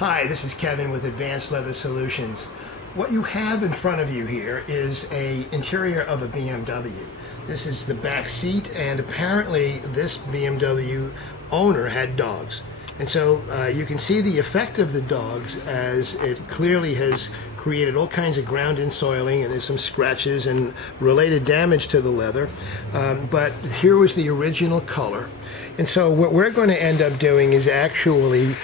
Hi, this is Kevin with Advanced Leather Solutions. What you have in front of you here is an interior of a BMW. This is the back seat, and apparently this BMW owner had dogs. And so you can see the effect of the dogs as it clearly has created all kinds of ground insoiling, and there's some scratches and related damage to the leather. But here was the original color. And so what we're going to end up doing is actually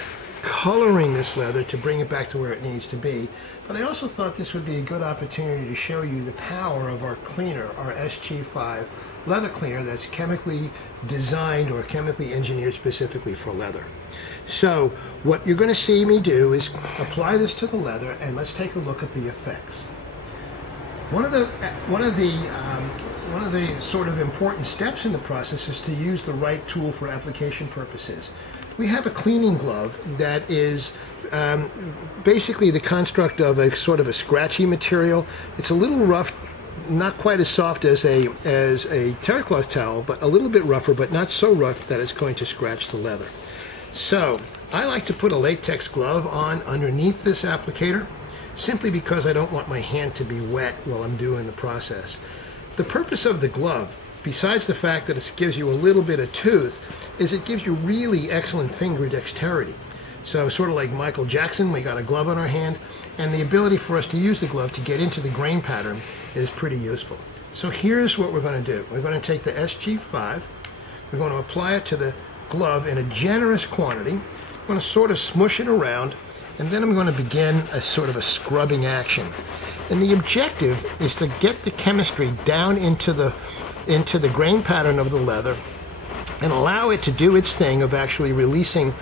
coloring this leather to bring it back to where it needs to be. But I also thought this would be a good opportunity to show you the power of our cleaner, our SG5 leather cleaner that's chemically designed or chemically engineered specifically for leather. So what you're going to see me do is apply this to the leather, and let's take a look at the effects. One of the sort of important steps in the process is to use the right tool for application purposes. We have a cleaning glove that is basically the construct of a sort of a scratchy material. It's a little rough, not quite as soft as a terry cloth towel, but a little bit rougher, but not so rough that it's going to scratch the leather. So I like to put a latex glove on underneath this applicator, simply because I don't want my hand to be wet while I'm doing the process. The purpose of the glove, besides the fact that it gives you a little bit of tooth, is it gives you really excellent finger dexterity. So sort of like Michael Jackson, we got a glove on our hand, and the ability for us to use the glove to get into the grain pattern is pretty useful. So here's what we're going to do. We're going to take the SG5, we're going to apply it to the glove in a generous quantity. I'm going to sort of smush it around, and then I'm going to begin a sort of a scrubbing action. And the objective is to get the chemistry down into the grain pattern of the leather and allow it to do its thing of actually releasing.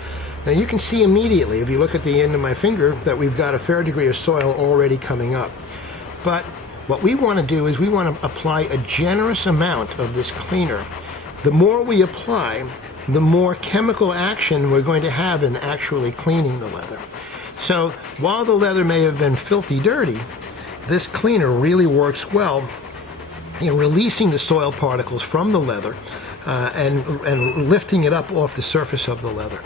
Now you can see immediately, if you look at the end of my finger, that we've got a fair degree of soil already coming up. But what we want to do is we want to apply a generous amount of this cleaner. The more we apply, the more chemical action we're going to have in actually cleaning the leather. So while the leather may have been filthy dirty, this cleaner really works well in releasing the soil particles from the leather and lifting it up off the surface of the leather.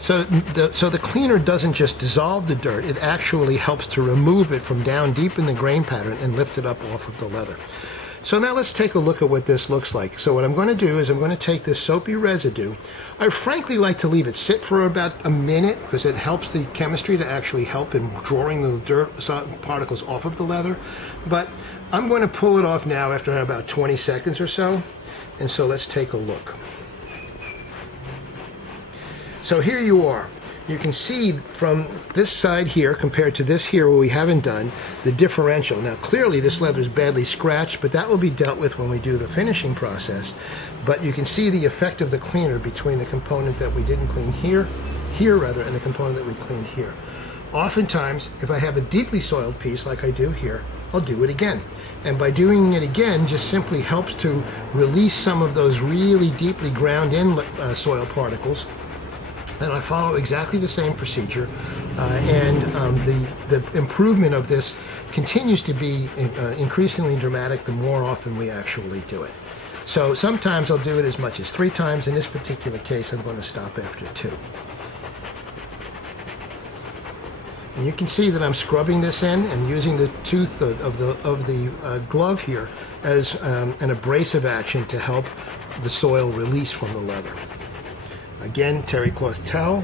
So the cleaner doesn't just dissolve the dirt, it actually helps to remove it from down deep in the grain pattern and lift it up off of the leather. So now let's take a look at what this looks like. So what I'm going to do is I'm going to take this soapy residue. I frankly like to leave it sit for about a minute because it helps the chemistry to actually help in drawing the dirt particles off of the leather. But I'm going to pull it off now after about 20 seconds or so. And so let's take a look. So here you are. You can see from this side here compared to this here where we haven't done the differential. Now clearly this leather is badly scratched, but that will be dealt with when we do the finishing process. But you can see the effect of the cleaner between the component that we didn't clean here rather, and the component that we cleaned here. Oftentimes, if I have a deeply soiled piece like I do here, I'll do it again. And by doing it again just simply helps to release some of those really deeply ground in soil particles. And I follow exactly the same procedure, and the improvement of this continues to be increasingly dramatic the more often we actually do it. So sometimes I'll do it as much as 3 times. In this particular case, I'm going to stop after 2. And you can see that I'm scrubbing this in and using the tooth of the glove here as an abrasive action to help the soil release from the leather. Again, terry cloth towel,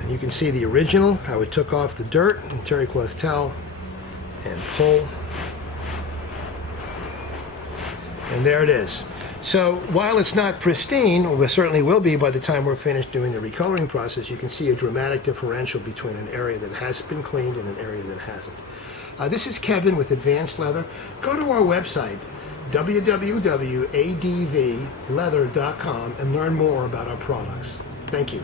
and you can see the original, how it took off the dirt, and terry cloth towel, and pull, and there it is. So while it's not pristine, or certainly will be by the time we're finished doing the recoloring process, you can see a dramatic differential between an area that has been cleaned and an area that hasn't. This is Kevin with Advanced Leather. Go to our website, www.advleather.com, and learn more about our products. Thank you.